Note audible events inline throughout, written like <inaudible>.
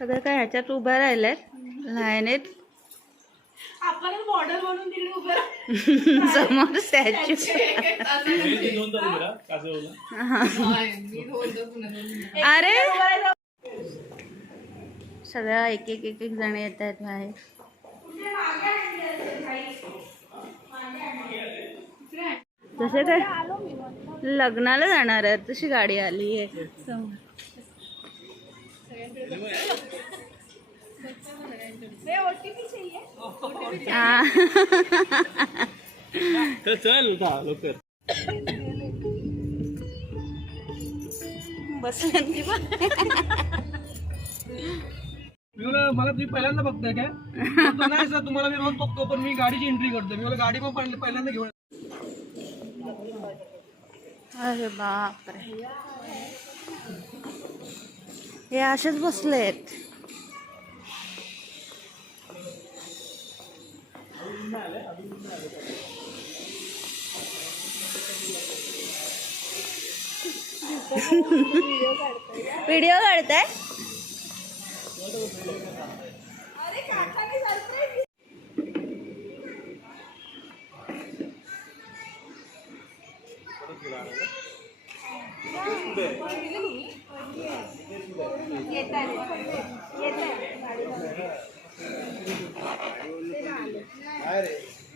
सगळे काय ह्याच्यात उभा राहिलेत लाईनीत आपण मॉडेल म्हणून तिकडे उभं राहू. समोर स्टॅच्यू तास. अरे! सगळ्या एक एक एक एक जण येत आहेत बाहेर. जसे काय लग्नाला जाणार आहेत तशी गाडी आली आहे समोर. चल का लवकर बसल्यात की बा. मी म्हणलं, मला तुम्ही पहिल्यांदा बघताय काय नाही सर तुम्हाला पण एंट्री करतो गाडी पण पहिल्यांदा घेऊन अरे हे असेच बसलेत. व्हिडिओ काढताय?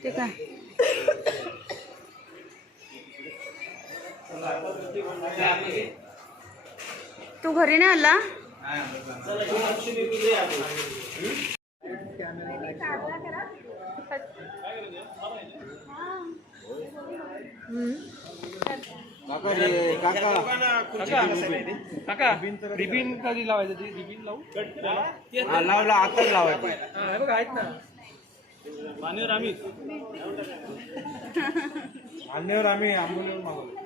ते काय तू घरी नाही आला? काका रिबिन कधी लावायचं? ते रिबिन लावू? लावला आताच लावायचं. हा, हे बघा आहेत ना. मान्यवर आम्ही. <laughs> आंबोलीवर मागवलं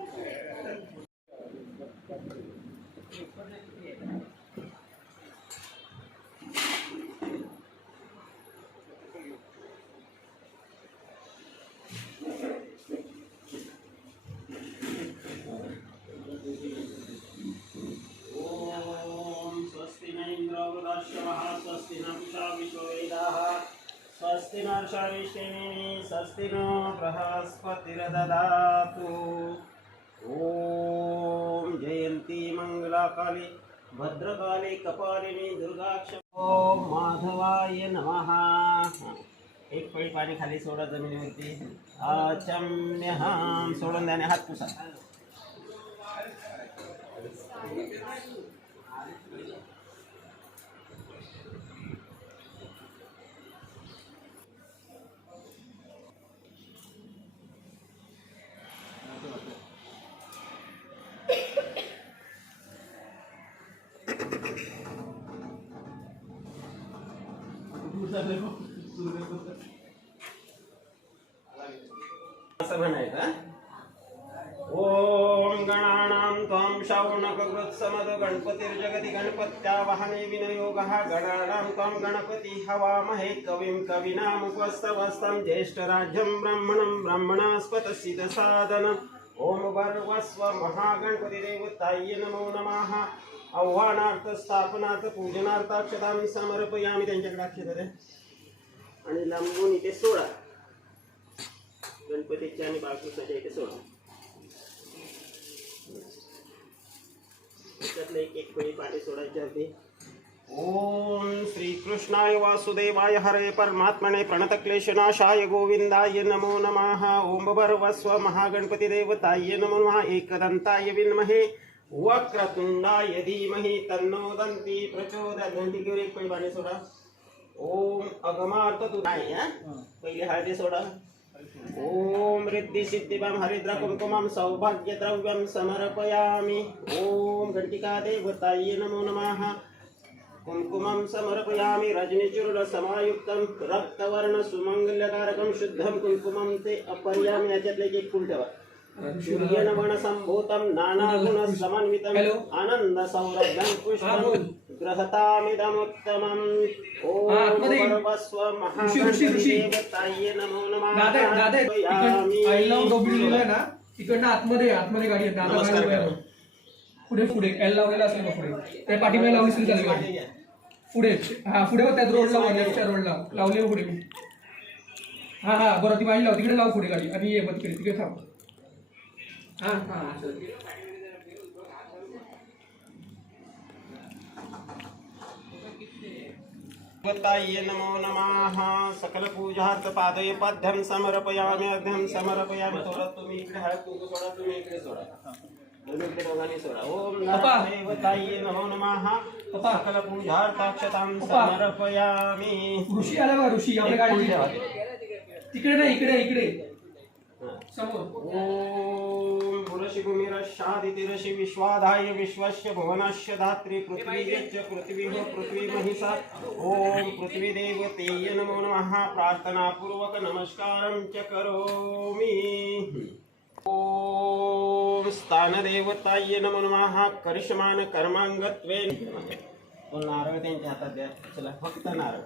स्वस्ति न इन्द्रो वृदाश्रमः स्वस्ति न पुषा विश्ववेदाः स्वस्ति नर्षाविष्णिनि स्वस्तिनो बृहस्पतिर्ददातु। ॐ जयन्ती मङ्गलाकाली भद्रकाली कपालिनी दुर्गाक्ष। ॐ माधवाय नमः। एक पळी पाणी खाली सोडा जमिनीवरती। आचम्यहाम सोडून द्याने हात पुसा. ఓం గణానాం త్వం శౌనకృత్సమదు గణపతిర్జగతి గణపత్యా వహనే వినయోగ. గణానాం త్వం గణపతి హవామహే కవిం కవినాముపస్తవస్తం జ్యేష్ఠరాజ్యం బ్రహ్మణం బ్రహ్మణాస్పతసిద సాధనం ఓం భర్వస్వ మహాగణపతి దేవతాయ నమో నమః. आव्हानार्थ स्थापनार्थ पूजनार्थ अक्षतां समर्पयामी त्यांच्याकडे अक्षता आणि लांबून इथे सोडा. गणपतीच्या आणि बाळकृष्णाच्या इथे सोडा. त्यातलं एक एक पळी पाणी सोडायची होती. ओम श्रीकृष्णाय वासुदेवाय हरे परमात्मने प्रणतक्लेशनाशाय गोविंदाय नमो नमः. ओम भर्वस्व महागणपती देवताय नमो नमः. एकदंताय विन्महे वक्रतुंडाय धीमहि तन्नो दंती प्रचोदयात् घेऊन एक पळी पाणी सोडा? ओम अगमार्थ तू नाही हा? पहिले हळदी सोडा। ओम रिद्धी सिद्धिबम हरिद्रा कुंकुमम सौभाग्य द्रव्यम समर्पयामि। ओम घटिका देवताय नमो नमः। कुंकुमं समर्पयामि। रजनीचूर्ण समायुक्तं रक्तवर्ण सुमंगल्यकारकं शुद्धं कुंकुमं ते अर्पयामि याच्यातलं एक फुल ठेवा। सूर्यनमन संभूतं नानागुण समन्वितं Hello. आनंद सौरभ्यं पुष्पं गृहतामिदमुत्तमम् आतमध्ये. ओम सर्वस्व ऋषी, ऋषी, ऋषी. महागणपतीदेवताय नमो नमः। इकडनं आतमध्ये आतमध्ये गाडी आहे. दादा. पुढे पुढे. एल लावलेला असेल ना पुढे. त्या पाठीमागे लावली असेल गाडी. पुढे. हा पुढे बघ त्यात रोडला वर लेफ्टच्या रोडला लावली पुढे मी. हा हा बरं ती माझी लाव. तिकडे लाव पुढे गाडी. आणि ये मग तिकडे तिकडे थांब. हा हा नमो नमः। सकल पूजार्थ पादये पद्यं समर्पयामि समर्पयामि थोडा इकडे हळद कुंकू सोडा तुम्ही इकडे सोडा दोन्ही दोघांनी सोडा ओम पप्पा. नमो नमः पप्पा. सकल पूजार्थाक्षतां समर्पयामि ऋषी आला बघा ऋषी आपल्या गाडीची तिकडे नाही इकडे इकडे। समोर। ओम पुरशी विश्वाधाय विश्वस्य भुवनस्य धात्री पृथ्वी यच्च पृथ्वी पृथ्वी महिषा ॐ पृथ्वी देवतेय नमो नमः। प्रार्थनापूर्वक नमस्कारं च करोमि। ॐ स्थानदेवताय नमो नमः। करिष्मान कर्मांगत्वे नारळ त्यांच्या हातात द्या. चला फक्त नारळ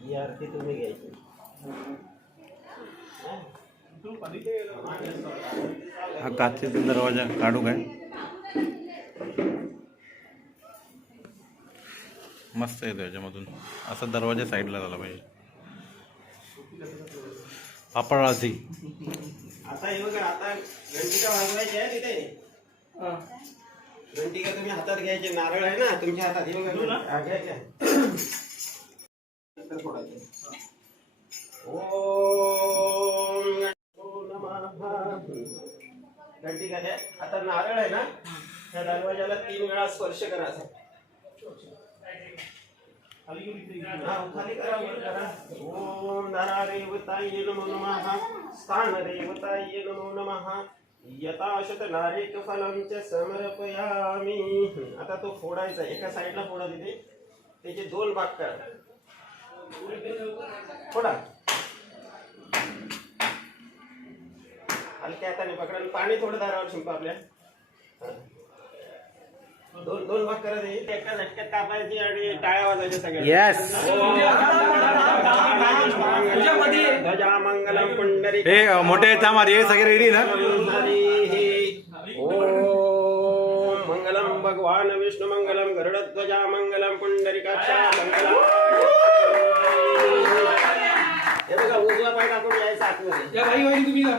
ही आरती तुम्ही घ्यायची. हा काचेचा दरवाजा काढू काय मस्त येतो याच्यामधून. असा दरवाजा साईडला झाला पाहिजे. पापडाची आता हे बघा आता घंटिका वाजवायची आहे तिथे. हा. घंटिका तुम्ही हातात घ्यायचे नारळ आहे ना तुमच्या हातात. हे बघा हा, घ्या <coughs> घंटिका द्या आता नारळ आहे ना त्या दरवाजाला तीन वेळा स्पर्श करा असं. हा, खाली करा वर करा. ओम धरा देवताय नमो नमः. स्थान देवताय नमो नमः. यथाशत नारिक फलं च समर्पयामि. आता तो फोडायचा एका साईडला फोडा तिथे. त्याचे दोन भाग करा. फोडा. हलक्या हाताने पकडा आणि पाणी थोडं दारावर शिंपा आपल्या. दोन दोन भाग करा ते एका झटक्यात कापायची आणि टाळ्या वाजायच्या सगळ्या येस तुझ्यामध्ये ध्वजामंगलम पुंडरी हे मोठे चामार हे सगळे रेडी ना? ओम मंगलम भगवान विष्णू मंगलम गरुडध्वजा मंगलम पुंडरीकाक्षा मंगलम। हे बघा उजवा पाय टाकून यायचं आतमध्ये या बाई बाई तुम्ही ना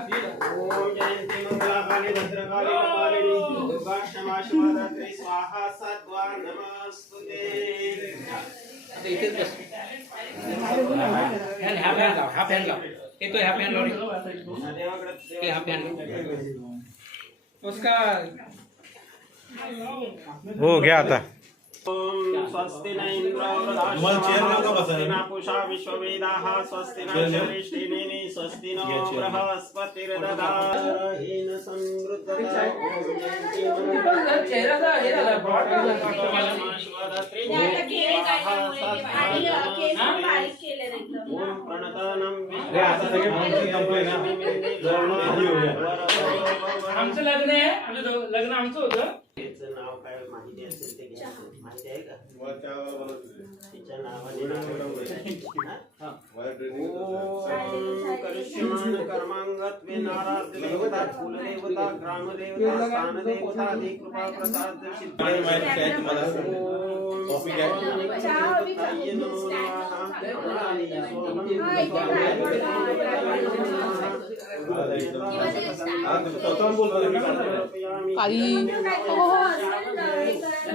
ओम जयंती मंगलाकाली भद्रकाली कपालिनी दुर्गा क्षमा शिवरात्री स्वाहा सत्वा नमस्तुते आता इथेच बस। फॅन हा फॅन लाव हा फॅन लाव। येतोय हा फॅन लाव हे हा फॅन लाव। हो गया आता। ओम स्वस्ति न पूषा विश्ववेदाः स्वस्ति न शरिष्ठिनेनि स्वस्ति नो हे ओम प्रणतानं आमचं लग्न आहे आमचं दो- लग्न आमचं होतं. त्याचं नाव काय माहिती असेल ते घ्या. तिच्या नावाने नाव हा? देवता कुलदेवता ग्रामदेवता स्थानदेवता आदी कृपा प्रसाद आई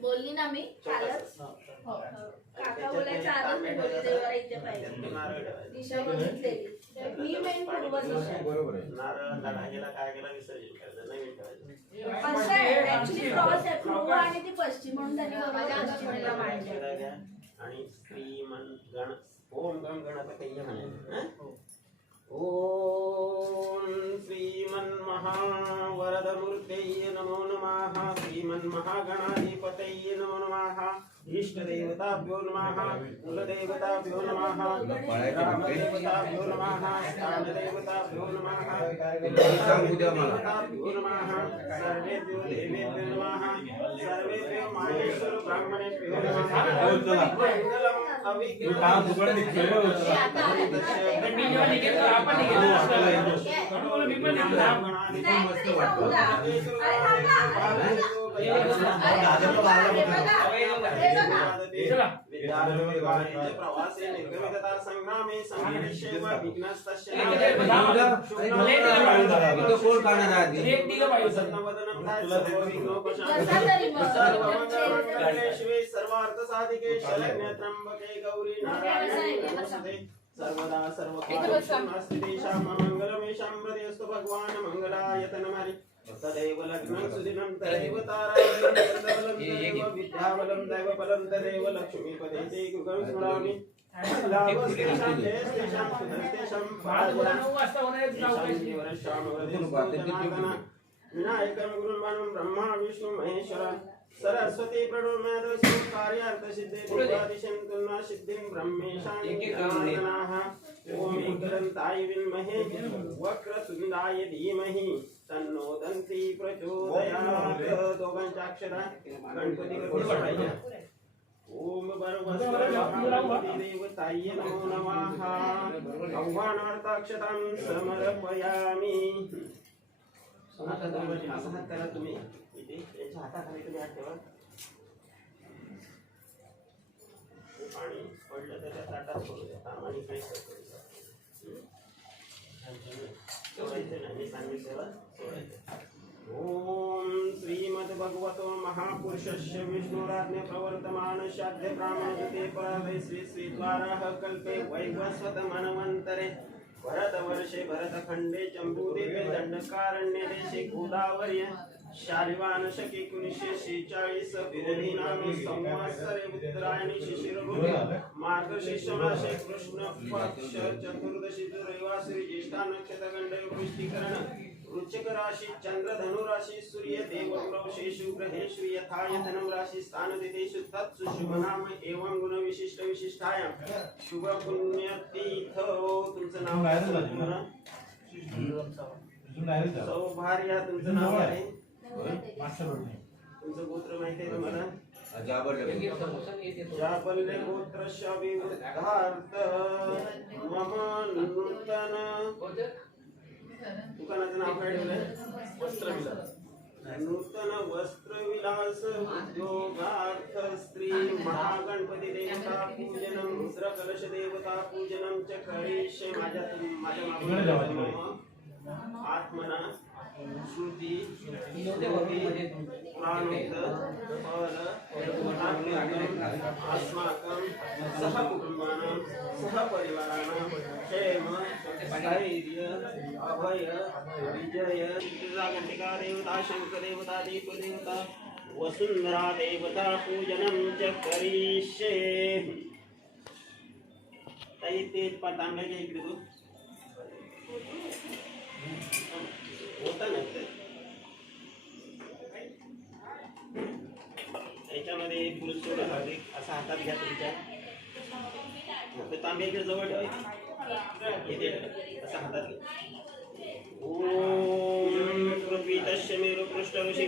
बोलली ना मी कालच हो. काका बोलायच्या आधीच मी बोलली देवाला इथे पाहिजे. दिशा बघितलेली मी मेन पूर्व दिशा बरोबर आहे. नारळ धागेला काय केला विसर्जन करायचं नवीन ठेवायचं कसं आहे ऍक्च्युली क्रॉस आहे पूर्व आणि ती पश्चिम म्हणून त्यांनी बरोबर पश्चिमेला मांडली. आणि श्रीमन गण ओम गण गणपती म्हणायचं हं? ॐ श्रीमन्महावरदमूर्तये नमो नमः श्रीमन्महागणाधिपतये नमो नमः इष्टदेवताभ्यो नमः कुलदेवताभ्यो नमः रामदेवताभ्यो नमः स्थानदेवताभ्यो नमः देवताभ्यो नमः सर्वेभ्यो देवेभ्यो नमः सर्वेभ्यो माहेश्वर ब्राह्मणेभ्यो नमः अविघ्नम् अविघ्नम् कोण खाणार आहे आधी? शिवे सर्वार्थ साधिके शरण्य त्र्यंबके गौरी नारायणी नमोस्तुते सर्वदा सर्वकार्येषु तेषां मङ्गलमेषां हृदयस्तु भगवान् मङ्गलायतनमरि तदेव लग्नं सुदिनं तदेव ताराबलं तदेव तदेव विद्याबलं दैवबलं तदेव लक्ष्मीपदे ते गुगं स्मरामि लाभस्तेषां जयस्तेषां सुधस्तेषां विनायकं गुरुर्वनं ब्रह्मा विष्णु महेश्वर सरस्वती प्रणोम्यादस्तु कार्यार्थ सिद्धे देवादिशन्तुना सिद्धिं ब्रह्मेशानाः ॐ उग्रन्ताय विद्महे वक्रतुण्डाय धीमहि तन्नो दन्ती प्रचोदयात्। दोघांच्या अक्षरा गणपती ओम देवताय नमो नमः आव्हानार्थाक्षतां समर्पयामि। तुम्ही हात करा हाताखाली कधी हात ठेवा पाणी पडलं तर त्या ताटात करू द्या आणि काही सोडायचं नाही मी सांगितलं सोडायचं ओम श्रीमद भगवतो महापुरुषस्य विष्णुराज्ञ प्रवर्तमान शाद्य ब्राह्मणते परावे श्री श्री द्वाराः कल्पे वैवस्वत मनवंतरे भरतवर्षे भरतखंडे जम्बूद्वीपे दंडकारण्य देशे गोदावर्य शालिवान शके एकोणीसशे शेचाळीस विरोधी नामे संवत्सरे उत्तरायणी शिशिर ऋतू मार्गशीर्ष मासे कृष्ण पक्ष चतुर्दशी रविवासरी ज्येष्ठा नक्षत्र गंड पुष्टीकरण वृश्चिक राशी चंद्र धनु राशी सूर्य देव शेषु ग्रहेषु यथा यथनम राशी स्थान दितेषु तत्सु शुभ नाम। एवं गुण विशिष्ट विशिष्टाय शुभ पुण्य तीर्थ तुमचं नाव काय? सौभार्या तुमचं नाव आहे. तुमचं गोत्र माहिती आहे तुम्हाला जाबरदस्त. जाबल्य गोत्रस्य विवृद्धार्थ मम नूतन. दुकानाचं नाव काय ठेवलंय? वस्त्रविलास. नूतन वस्त्रविलास उद्योगार्थ स्त्री महागणपती देवता पूजनम रुद्र कलश देवता पूजनम च करिष्ये माझ्या आत्मना श्रुती स्मृती अस्माकं सहकुटुम्बानां सहपरिवाराणां क्षेम स्थैर्य अभय विजय घंटिका देवता शङ्खदेवता दीपदेवता वसुन्धरा देवता पूजनं च करिष्ये। ताई ते तांब्याच्या इकडे याच्यामध्ये सोडा अधिक असा हातात घ्या तुमच्या. ते तांबे इकडे जवळ ठेवायचे इथे. असं हातात घ्या.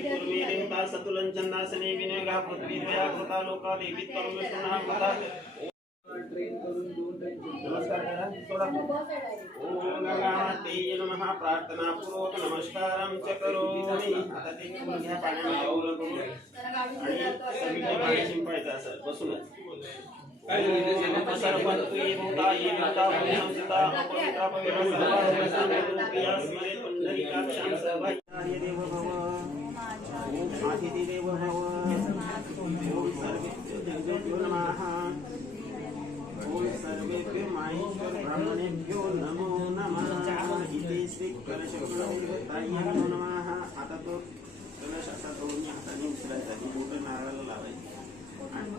पृथ्वी देवता चंदासने विनयगा द्वया कृता लोका देवी परम विष्णुना कृता नमस्कार. ॐ सोडा नमः प्रार्थना पूर्वक नमस्कारं. च करोमि आता ते करून घ्या पाण्याने आणि पाणी शिंपडायचं असं बसूनच ओम सर्वत्र ये पवित्रा स्मरे पुण्डरीकाक्षां सर्वाचार्य भव आदिदेव भव ओम सर्वेभ्यो देवेभ्यो नमः ओम सर्वेभ्यो माहेश्वर ब्राह्मणेभ्यो नमो नमः इति नमः आता तो कलश असा दोन्ही हाताने उचलायचा ही बोटं नारळाला लावायची आणि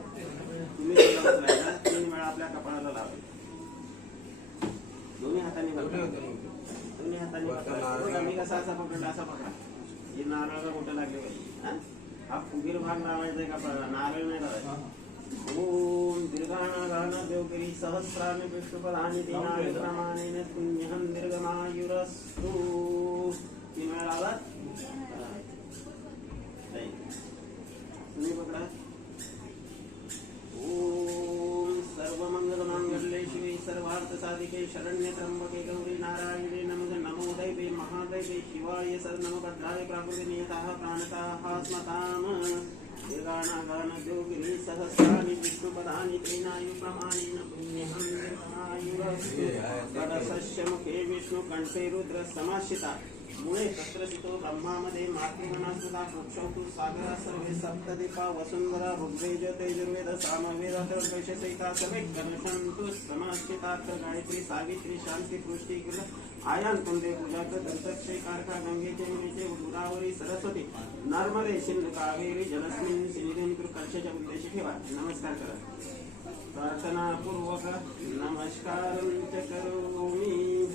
तुम्ही उचलायचा तीन वेळा आपल्या कपाळाला दोन्ही हाताने दोन्ही हाताने कसा असा पकडला. असा पकडा हे नारळाला बोटं लागले पाहिजे. हा? फुगीर भाग लावायचा का? नारळ नाही लावायचा. ओम दीर्घानागान देवगिरी सहस्राने विष्णुपदानि दिनाविक्रमानेन पुण्यहं दीर्घमायुरस्तु। तीन वेळा लावलात नाही. तुम्ही पकडा ओम सर्वमंगलमांगल्ये शिवे सर्वार्थसाधिके शरण्य त्र्यंबके गौरी नारायणे नमः नमो दैवे महादैवे शिवाय सर्वभद्राय प्राकृतिनियतः प्राणताः स्मताम। दीर्घानागान योगिनी सहस्राणि विष्णुपदानि तेनायुप्रमाणेन पुण्यहं दीर्घायुरस्तु कडसस्य मुखे विष्णुकण्ठे रुद्रसमाश्रिता मुळे तत्रसितो ब्रह्मामध्ये मातृगणासुधा वृक्षोतु सागरा सर्वे सप्तदीपा वसुंधरा ऋग्वेज तेजुर्वेद सामवेद अथर्वैशसहिता सर्वे गणशन्तु गायत्री सावित्री शांती पुष्टी गुल आयान कुंडे पूजाक दंतक्षय कारका गंगेचे मुनीचे गोदावरी सरस्वती नर्मदे सिंध कावेरी जलस्मिन सिंधुन कलशाच्या उद्देशी ठेवा. नमस्कार करा. प्रार्थनापूर्वक पूर्वक च करोमी.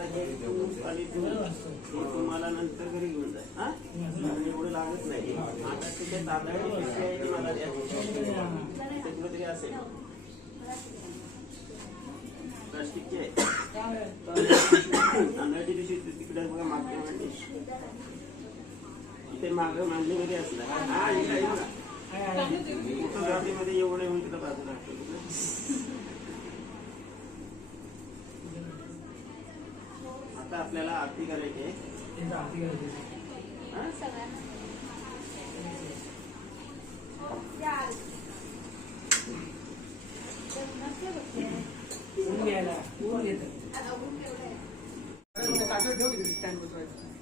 आणि दूध हे तुम्हाला नंतर घरी घेऊन जा. हा? कारण एवढं लागत नाही. आता तिथे तांदळाची पिशवी आहे ती मला द्या. तरी असेल. प्लास्टिकची आहे. तांदळाची पिशवी तिकडे बघा मागच्या मांडली इथे मागं मांडलीमध्ये असणार हा एवढं येऊन तिथं बाजूला आता आपल्याला आरती करायची आहे. हा?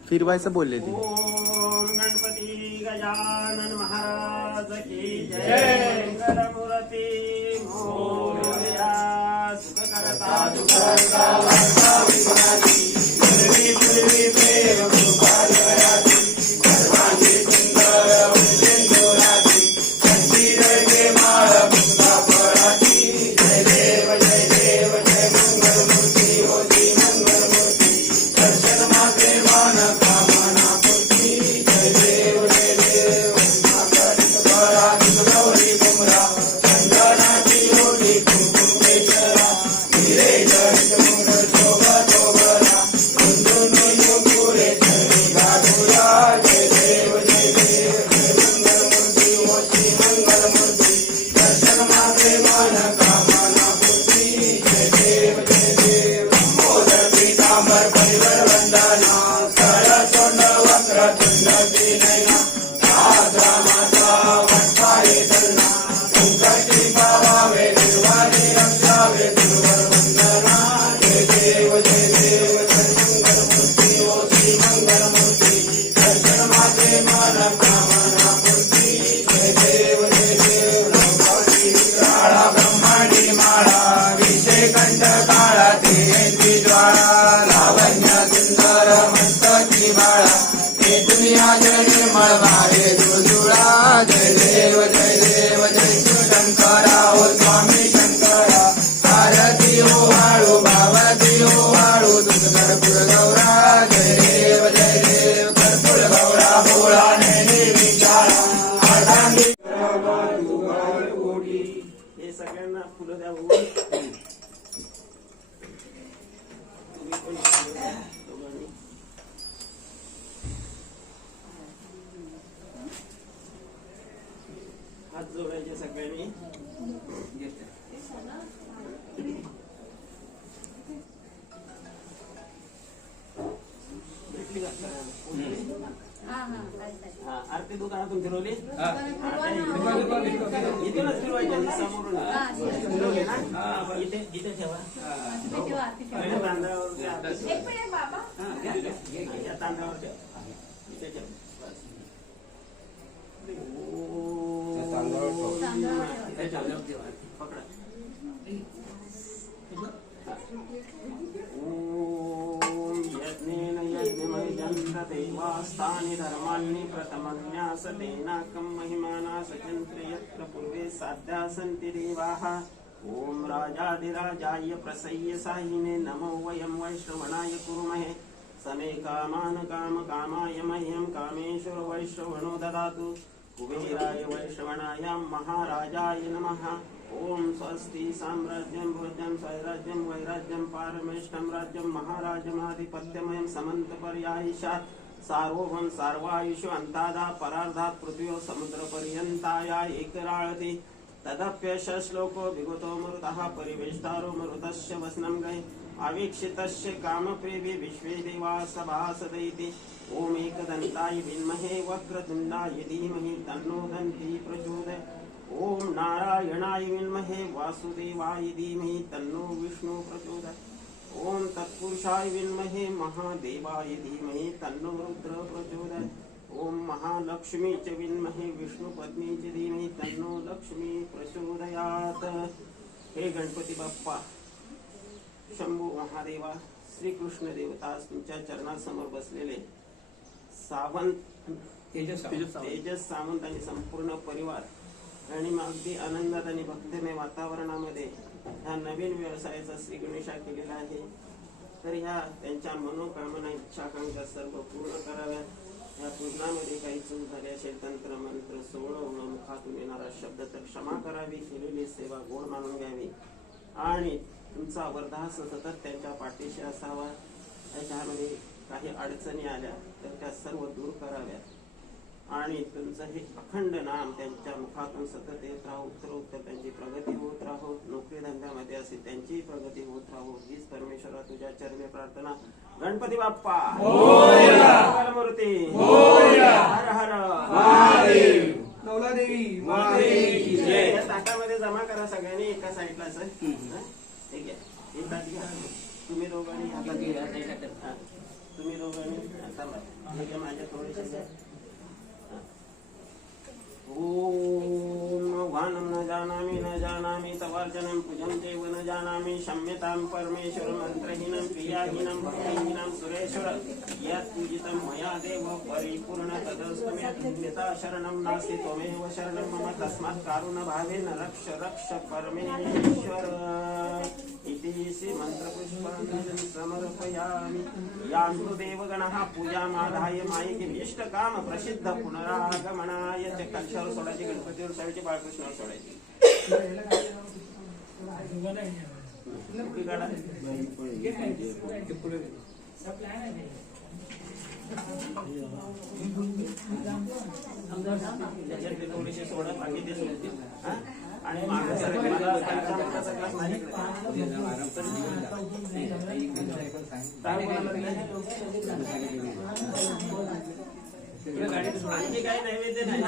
फिरवायचं बोलले ती. ओम गणपती गजानन महाराज की जय. मंगलमूर्ती मोरया सुख करता हे mulu lah. Mulu ya kan? Ah, itu itu siapa? Itu siapa? Itu siapa? Itu tanda. Eh, punya bapa? Ya, ya, ya, tanda. Itu siapa? Oh, tanda. Tanda. Tanda. देवास्तानि धर्माणि प्रथमन्यासतेनाकं महिमाना सचन्त्र यत्र पूर्वे साध्या सन्ति देवाः। ॐ राजाधिराजाय प्रसय्य साहिने नमो वयं वैश्रवणाय कुर्महे। समे कामान काम कामाय मह्यं कामेश्वर वैश्रवणो ददातु। कुबेराय वैश्रवणाय महाराजाय नमः। ॐ स्वस्ति साम्राज्यं भोज्यं स्वैराज्यं वैराज्यं पारमेष्टं राज्यं महाराजमाधिपत्यमयं समन्तपर्यायिषात्। सार्वभौम सार्वायुषु अन्तादा परार्धात् पृथ्व्यो समुद्रपर्यन्ताया एकराळति। तदप्यश श्लोको विगतो मरुतः परिवेष्टारो मृतस्य वसनं गये अवीक्षितस्य कामप्रेभि विश्वे देवा सभासदैति। ॐ एकदन्ताय विद्महे वक्रतुण्डाय धीमहि तन्नो दन्ती प्रचोदय ॐ नारायणाय विद्महे वासुदेवाय धीमहि तन्नो विष्णु प्रचोदय ॐ तत्पुरुषाय विद्महे महादेवाय धीमहि तन्नो रुद्र प्रचोदय ॐ महालक्ष्मी च विद्महे विष्णुपत्नी च धीमहि तन्नो लक्ष्मी प्रचोदयात्। हे गणपती बाप्पा शंभू महादेवा श्रीकृष्ण देवता तुमच्या चरणासमोर बसलेले सावंत तेजस तेजस सावंत. आणि संपूर्ण परिवार आणि अगदी आनंदात आणि भक्तिमय वातावरणामध्ये ह्या नवीन व्यवसायाचा श्री केलेला आहे. तर ह्या त्यांच्या मनोकामना इच्छाकांक्षा सर्व पूर्ण कराव्यात. या पूर्णामध्ये काही चूक झाली असेल तंत्र मंत्र सोळवणं मुखातून येणारा शब्द तर क्षमा करावी केलेली सेवा गोड मानून घ्यावी. आणि तुमचा वरदास सतत त्यांच्या पाठीशी असावा. त्याच्यामध्ये काही अडचणी आल्या तर त्या सर्व दूर कराव्यात. आणि तुमचं हे अखंड नाम त्यांच्या मुखातून सतत येत राहो उत्तर उत्तर त्यांची प्रगती धंद्यामध्ये असेल त्यांचीही प्रगती होत राहो. हीच परमेश्वरा तुझ्या चरणी प्रार्थना. गणपती बाप्पा. मूर्ती हर हर. नवला देवी या ताटामध्ये जमा करा सगळ्यांनी एका साईडला असं. हं? हे घ्या. हे ताट घ्या. तुम्ही दोघांनी. हा. तुम्ही दोघांनी आता माझ्या थोडेसे. ॐ न जानामि न जानामि, तवार्चनं पूजं न जानामि, क्षम्यतां परमेश्वर मन्त्रहीनं, क्रियाहीनं, भक्तिहीनं, सुरेश्वर, यत् पूजितं मया देव, परिपूर्ण तदस्तु मे मम तस्मात् कारुणभावेन रक्ष रक्ष परमेश्वर। इति श्रीमन्त्रपुष्पाञ्जलिं समर्पयामि यान्तु देवगणः पूजामाधाय मायिकीभीष्टकाम प्रसिद्ध पुनरागमनाय च कक्षावर सोडायची गणपतीवर सोडायची बाळकृष्णावर? सोडा बाकी ते सोडतील? आणि काही नैवेद्य नाही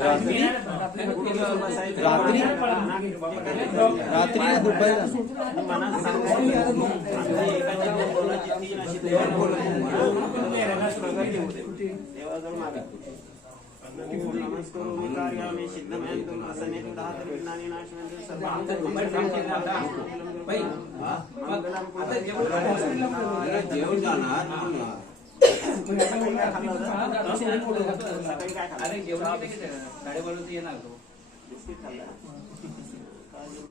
रात्री रात्री ना दुपारी आणि मनात सांगायचं, दोन बोलाची तीन अशी देवाजवळ मागा. नाशवन्ति सर्वां मंगलं जेवण जाणार? अरे जेवण साडेबारा येणार तो.